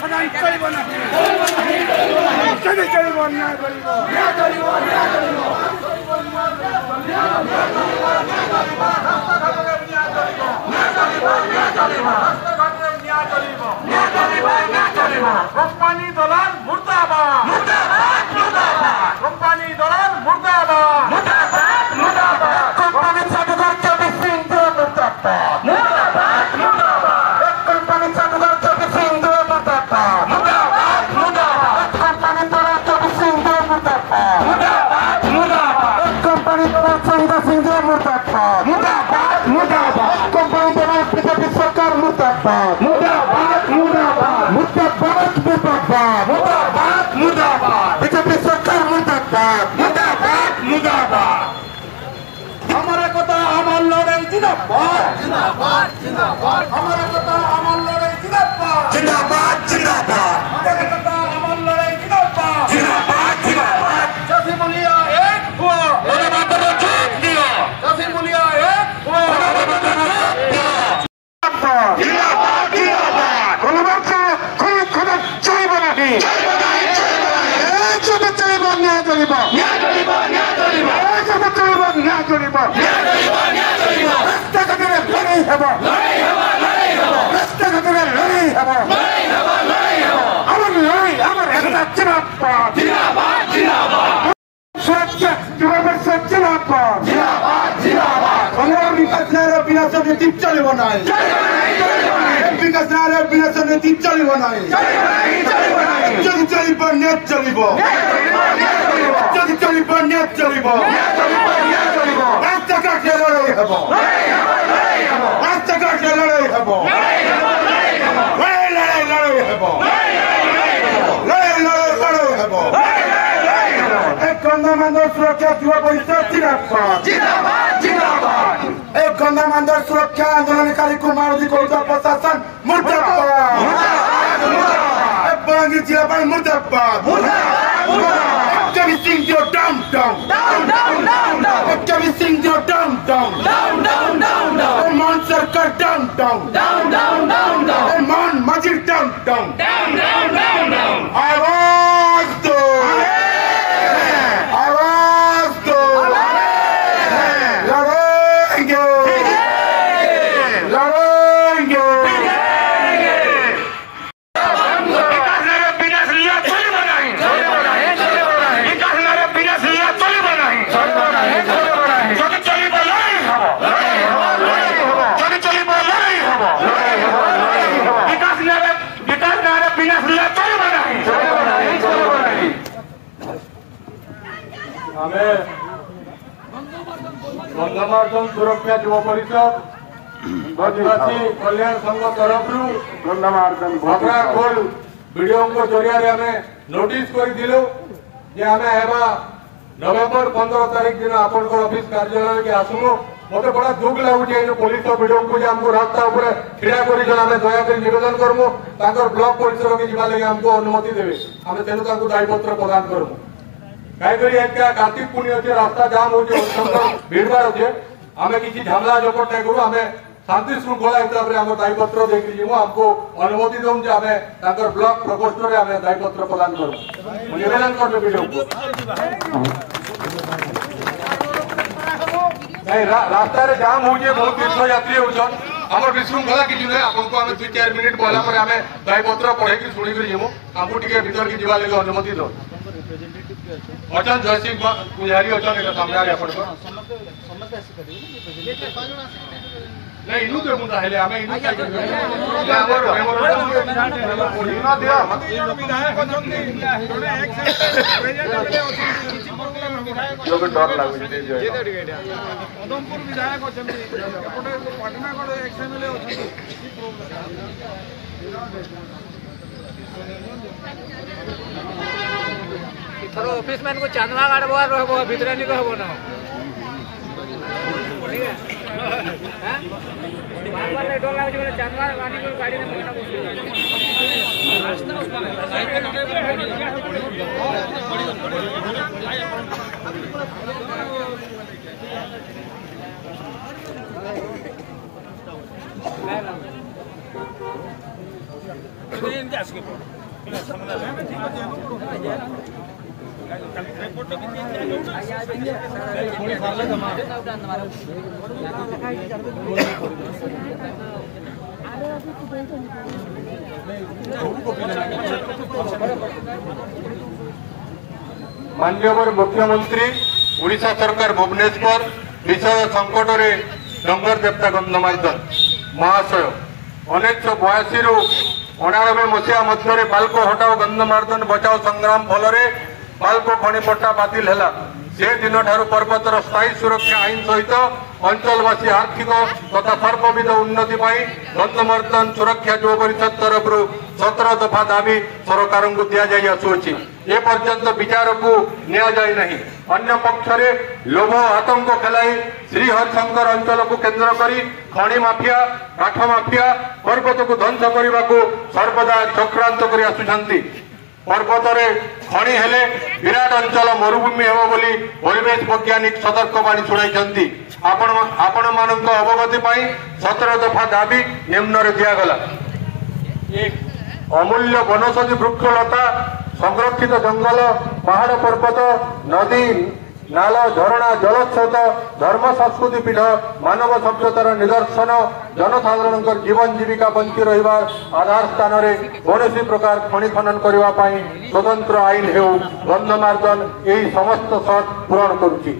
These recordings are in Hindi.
সদাই চলিব না যদি চলিব না চলিব কোম্পানি দলাল মুর্দাবাদ মুর্দাবাদ মুর্দাবাদ কোম্পানি দলাল মুর্দাবাদ মুর্দাবাদ মুর্দাবাদ কোম্পানি চাকর চবি সিন্ধু মুর্দাবাদ মুর্দাবাদ মুর্দাবাদ কোম্পানি চাকর চবি সিন্ধু মুর্দাবাদ মুর্দাবাদ মুর্দাবাদ কোম্পানি দলাল চবি সিন্ধু মুর্দাবাদ মুর্দাবাদ মুর্দাবাদ কোম্পানি দলাল চবি সিন্ধু মুর্দাবাদ মুর্দাবাদ মুর্দাবাদ কোম্পানি দলাল বিজেপি সরকার মুর্দাবাদ মুর্দাবাদ মুর্দাবাদ মুর্দাবাদ মুর্দাবাদ মুর্দাবাদ মুর্দাবাদ বিজেপি সরকার মুর্দাবাদ মুর্দাবাদ মুর্দাবাদ हमारा कथा हमार लड़ाई जिंदाबाद जिंदाबाद जिंदाबाद हमारा कथा हमार लड़ाई जिंदाबाद जिंदाबाद जिंदाबाद हमारा कथा हमार लड़ाई जिंदाबाद जिंदाबाद जिंदाबाद जैसे बोलिया एक हुआ मेरे बात को चूक दिया जैसे बोलिया एक हुआ मेरे बात को चूक दिया जिंदाबाद जिंदाबाद गुलाम से कोई खुदा चाहिए नहीं जो चाहिए न्याय करीबा न्याय करीबा न्याय करीबा जो चाहिए न्याय करीबा न्याय करीबा न्याय करीबा रास्ता का तेरे लड़ाई है वो लड़ाई है वो लड़ाई है वो रास्ता का तेरे लड़ाई है वो लड़ाई है वो लड़ाई है वो अमर लड़ाई अमर एकता जिंदाबाद जिंदाबाद जिंदाबाद सुरक्षा जुबाबर से जिंदाबाद जिंदाबाद जिंदाबाद हमारा विकास नारे बिना से नीति चली बनाए विकास नारे बिना से नीति चली बनाए चली चली पर न्याय चलीबो चली चली पर न्याय चलीबो रास्ता का लड़ाई है वो रास्ता का लड़ाई है वो लड़ाई लड़ाई है वो लड़ाई लड़ाई है वो एक गंगामांदर सुरक्षा युवा परिषद जिंदाबाद जिंदाबाद जिंदाबाद एक गंगामांदर सुरक्षा आंदोलनकारी को मारुति कोटा प्रशासन मुर्दाबाद मुर्दाबाद बंगी जिला पर मुर्दाबाद मुर्दाबाद मुर्दाबाद कभी सिंह जो down down down down down down कभी सिंह जो down down down down down down Mann सरकार down down down down down down Mann मजिद down down down down down down आवाज दो गंगामार्दन सुरक्षा युवा परिषद आदिवासी कल्याण संघ तरफ गंगामार्दन खोल वीडियो को जरिया आम नोटिस कर नवेम्बर 15 तारीख दिन आपण ऑफिस कार्यालय के आसमु मत बड़ा दुख लगुचे पुलिस वीडियो को आमको रास्ता उपर ठिया कर दयाकोरी निवेदन करमु ब्लॉक परिसर के जावा लगे आमको अनुमति देवे आम तेणु दायीपत्र प्रदान करमु कहीं कार्तिक पुण्य अच्छे रास्ता जाम हो भीड़ भाड़ अच्छे आम किसी झमला झपट नहीं करूँ आम शांति श्रृंखला हिसाब से आम दायीपत्र देखिए जीवु आमको अनुमति दूँ आम ब्लॉक प्रकोष्ठ में आम दायीपत्र प्रदान करूँ निवेदन कर रास्ता जाम हो बहुत तीर्थयात्री होचन आम विशृंखला किसी ना आपको आम 2-4 मिनिट कहला आम दायीपत्र पढ़े शुणी जीवु आमको टे भीतर की जावा लगे अनुमति दो अच्छा जयसिंह पुजारी अच्छा सामने नहीं इनु तो मुंडा हेले हमें इनु क्या करबे हमर इनु दिया विधायक अछंती जोने एक से प्रेजेंट ले अछि किछि प्रोग्राम विधायक जो डर लागु जे उधमपुर विधायक अछंती एपटे पटना को एक से ले अछि किछि प्रोग्राम थरो ऑफिस मैन को चांदवा गाड़बो रहबो भीतर नहीं रहबो ना ठीक है हां बार-बार ले डोला जो चांदवा गाड़ी को गाड़ी में पकड़ना मुश्किल है रास्ता उसमें माननीय मुख्यमंत्री ओडिशा सरकार भुवनेश्वर विषय संकट में डंगर देवता गंधमार्दन महाशय 1982 रु 1999 मसीहा मध्य बाल्को हटाओ गंधमार्दन बचाओ संग्राम फल बाल्को खणिपट्टा बातिल है से दिन ठारू पर्वतर स्थायी सुरक्षा आईन सहित अंचलवासी आर्थिक तथा सर्वविध उन्नति गंधमार्दन सुरक्षा जो परिषद तरफ 17 दफा दाबी सरकार को दि जाऊँगी ए पर्यंत विचार को नहीं। अन्य पक्षरे लोभ आतंक खेलाई श्री हरिशंकर अंचल को केन्द्र कर खनि माफिया काठ माफिया पर्वत को ध्वंस करने को सर्वदा चक्रांत कर आसुंच पर्वत खनि हेले विराट अंचल मरुभूमि हेब बोली परिवेश वैज्ञानिक सतर्कवाणी शुणाई आपण मानक अवगति 17 दफा दाबी निम्न दिगला। एक अमूल्य वनौषधि वृक्षलता संरक्षित जंगल पहाड़ पर्वत नदी नाल झरणा जलस्रोत धर्म संस्कृति पीठ मानव सभ्यतार निदर्शन जनसाधारण जीवन जीविका बंची रहा आधार स्थान में कौन प्रकार खनि खनन करने स्वतंत्र आईन हो गंधमार्दन यही समस्त सर्त पूरण करुच्ची।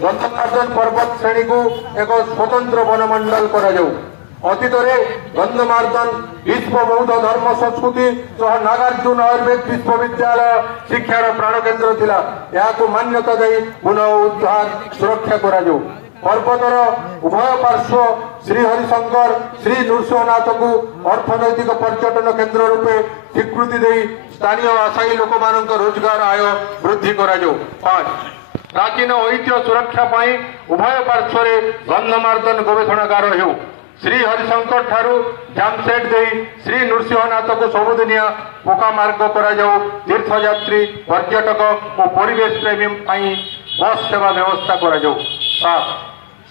गंधमार्दन पर्वत श्रेणी को एक स्वतंत्र वनमंडल कर अतीत गंधमार्दन विश्व बौद्ध धर्म संस्कृति सह नागार्जुन आयुर्वेद विश्वविद्यालय शिक्षार प्राण केन्द्र थिला याकु मान्यता दे पुनः उद्धार सुरक्षा करा जाऊ। पर्वतर उभय पार्श्व श्री हरिशंकर श्री नृसिंहनाथ को अर्थनैतिक पर्यटन केन्द्र रूपे स्वीकृति दे स्थानीय आशायी लोक मान रोजगार आय वृद्धि करा जाऊ। 5 प्राचीन ऐतिह्य सुरक्षा उभय पार्श्व गंधमार्दन गवेषणागार हो श्री हरिशंकर ठारू जामसेट दे श्री नृसिंहनाथ को सबुदिनिया पोका मार्ग करा जाऊ। तीर्थयात्री पर्यटक और परिवेश प्रेमी बस सेवा व्यवस्था करा जाऊ। 7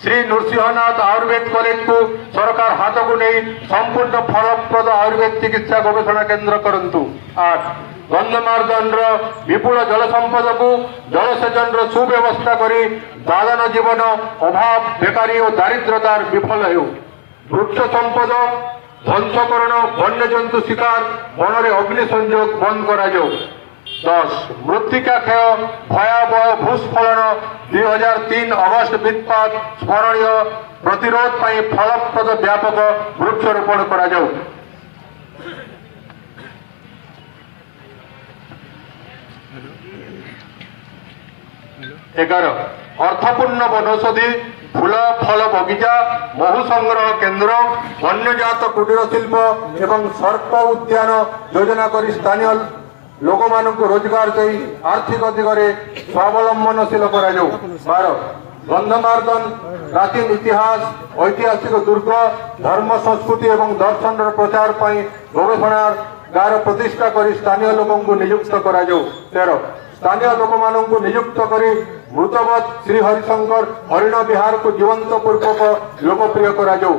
श्री नृसिंहनाथ आयुर्वेद कॉलेज को सरकार हाथ को नहीं संपूर्ण फलप्रद आयुर्वेद चिकित्सा गवेषणा केन्द्र करंतु। 8 गंधमार्दन विपुल जल संपद को जलसेचन सुव्यवस्था करी दालन जीवन अभाव बेकारी और दारिद्रतार विफल हो। वृक्ष संपद ध्वंसकरण वन्यजंतु शिकार वन में अग्नि संयोग बंद करा जाऊ। 10 मृत्तिका क्षय भयावह भूस्खलन 2003 अगस्त वित्पात स्मरणीय प्रतिरोध फलप्रद व्यापक वृक्षरोपण करा जाऊ। 11 अर्थपूर्ण वनौषधि फूल फल बगिचा महू संग्रह केन्द्र वन्यजात कुटीर शिल्प एवं सर्प उद्यान योजना कर स्थानीय लोक मान रोजगार दे आर्थिक दिगरे स्वावलंबनशील करा जाऊ। 12 गंधमार्दन प्राचीन इतिहास ऐतिहासिक दुर्ग धर्म संस्कृति एवं दर्शन प्रचार गवेषणागार प्रतिष्ठा कर स्थानीय लोक नियुक्त करा जाऊ। 13 स्थानीय लोक मान नियुक्त कर मृतवत श्री हरिशंकर हरिण विहार को जीवंत पूर्वक लोकप्रिय करा जाऊ।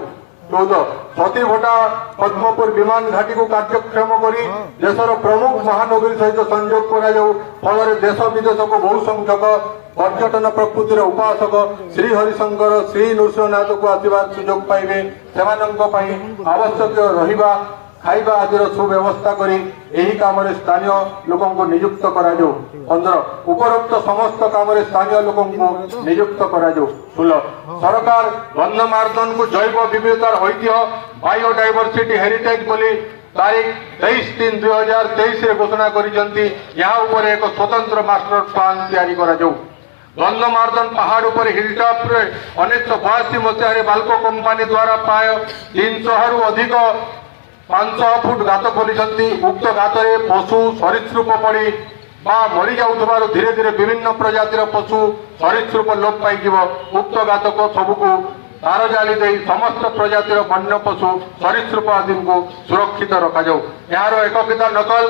14 सती भटा पद्मपुर विमान घाटी को कार्यक्षम कर देशर प्रमुख महानगरी सहित संयोग करा जाऊ। फल देश विदेश को बहु संख्यक पर्यटन प्रकृतिर उपासक श्री हरिशंकर श्री नृसिंहनाथ को आसबार सुजोग पाइबे से आवश्यक रहिबा खाइबा आदि सुव्यवस्था करी एही काम रे स्थानीय लोकों को नियुक्त करा जाऊ। 15 उपरोक्त समस्त काम रे स्थानीय लोकों को नियुक्त करा जाऊ। 16 सरकार गंधमार्दन को जैव विविधतार ऐतिह्य बायोडाइवर्सिटी हेरिटेज बोली तारीख 23/3/2023 रे घोषणा करिसंती। यहाँ ऊपर एक स्वतंत्र मास्टर प्लान तैयारी करा जाऊ। गंधमार्दन पहाड़ उपर हिलटॉप 1982 मसीह बाल्को कंपानी द्वारा प्राय 300 रु अधिक 500 फुट गात खोली उक्त गात पशु सरीसृप पड़ी मरी जाऊर धीरे धीरे विभिन्न प्रजातिर पशु सरीसृप लोप पाई उक्त गात को सबको तार जाली दे समस्त प्रजातिर वन्य पशु सरीसृप आदि को सुरक्षित रखा जाऊ। यार एककिता नकल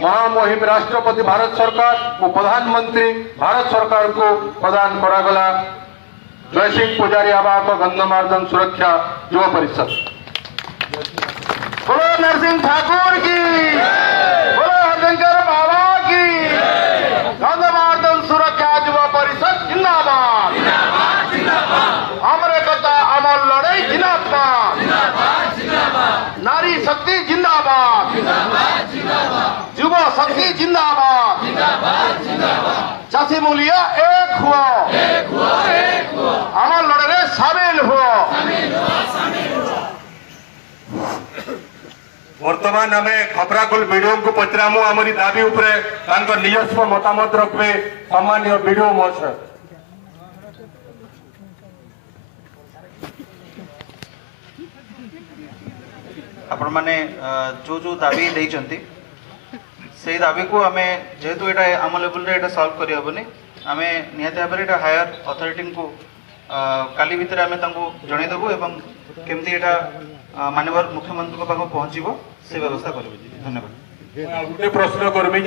महामहिम राष्ट्रपति भारत सरकार और प्रधानमंत्री भारत सरकार को प्रदान करागला। जय सिंह पुजारी आवाहक गंधमार्दन सुरक्षा युवा परिषद। बोलो नरसिंह ठाकुर की, बोलो हरशंकर बाबा की। गंधमार्दन सुरक्षा युवा परिषद जिंदाबाद, हमरे कथा अमर लड़ाई जिंदाबाद, नारी शक्ति जिंदाबाद, युवा शक्ति जिंदाबाद, चाषी मूल्य एक हुआ, अमर लड़ाई शामिल हुआ। वर्तमान आम खपराकुल वीडियो को पचरामु आमरी दाबी उपरे तांकर निजस्व मतामत रखबे सामान्य वीडियो महाशय। आपण माने जो जो दाबी देइचंती से दाबी को आमे जेहेतु एटा आम लेवल रे एटा सॉल्व करि हबनी आमे निहाती भाबरे एटा हायर अथॉरिटी को काली भितर आमे तांको जणै देबो एवं केमती एटा माननीय मुख्यमंत्री को पाखो पहुंचीबो से व्यवस्था करबो। धन्यवाद। गोटे प्रश्न करबी।